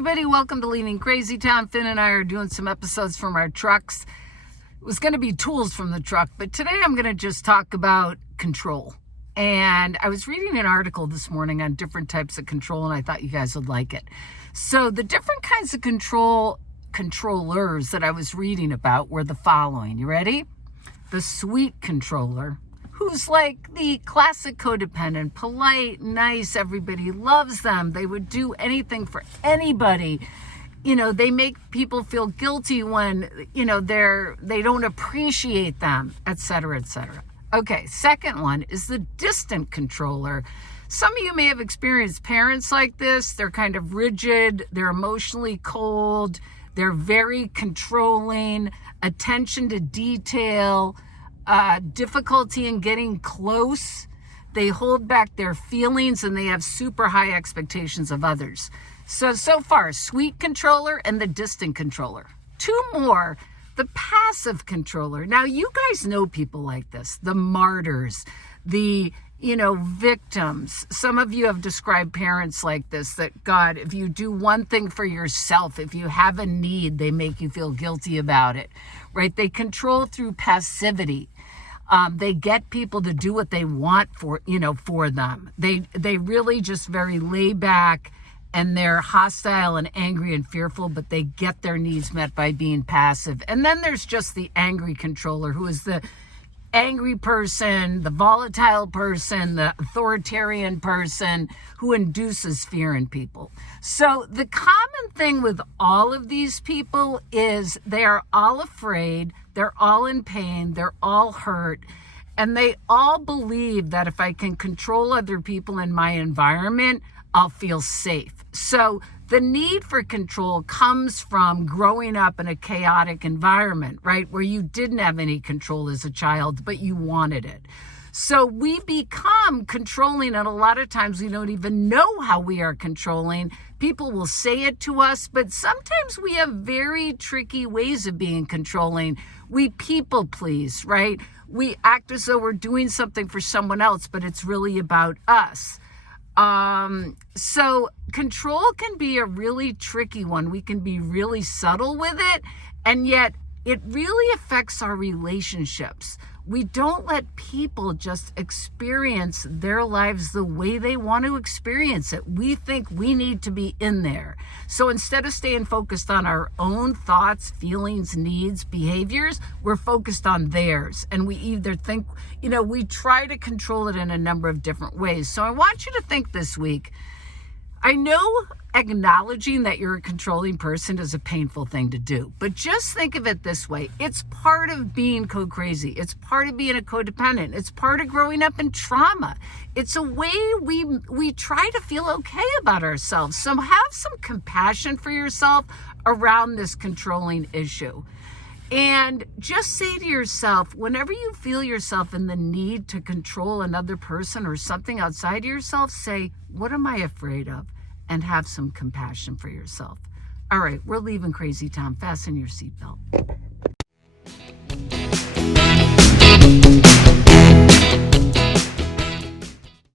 everybody, welcome to Leaving CrazyTown. Finn and I are doing some episodes from our trucks. It was going to be tools from the truck, but today I'm going to just talk about control. And I was reading an article this morning on different types of control, and I thought you guys would like it. So the different kinds of controllers that I was reading about were the following. You ready? The sweet controller, who's like the classic codependent, polite, nice, everybody loves them. They would do anything for anybody. You know, they make people feel guilty when, they don't appreciate them, etc., etc. Okay, second one is the distant controller. Some of you may have experienced parents like this. They're kind of rigid, they're emotionally cold, they're very controlling, attention to detail, difficulty in getting close. They hold back their feelings and they have super high expectations of others. So far, sweet controller and the distant controller. Two more, the passive controller. Now, you guys know people like this, the martyrs, the victims. Some of you have described parents like this, that God, if you do one thing for yourself, if you have a need, they make you feel guilty about it, right? They control through passivity. They get people to do what they want for them. They really just very laid back, and they're hostile and angry and fearful, but they get their needs met by being passive. And then there's just the angry controller, who is the angry person, the volatile person, the authoritarian person who induces fear in people. So the common thing with all of these people is they are all afraid, they're all in pain, they're all hurt, and they all believe that if I can control other people in my environment, I'll feel safe. So the need for control comes from growing up in a chaotic environment, right? Where you didn't have any control as a child, but you wanted it. So we become controlling, and a lot of times we don't even know how we are controlling. People will say it to us, but sometimes we have very tricky ways of being controlling. We people please, right? We act as though we're doing something for someone else, but it's really about us. So control can be a really tricky one. We can be really subtle with it, and yet it really affects our relationships. We don't let people just experience their lives the way they want to experience it. We think we need to be in there. So instead of staying focused on our own thoughts, feelings, needs, behaviors, we're focused on theirs. And we either think, we try to control it in a number of different ways. So I want you to think this week. I know acknowledging that you're a controlling person is a painful thing to do, but just think of it this way. It's part of being co-crazy. It's part of being a codependent. It's part of growing up in trauma. It's a way we try to feel okay about ourselves. So have some compassion for yourself around this controlling issue. And just say to yourself, whenever you feel yourself in the need to control another person or something outside of yourself, say, what am I afraid of? And have some compassion for yourself. All right, we're leaving CrazyTown. Fasten your seatbelt.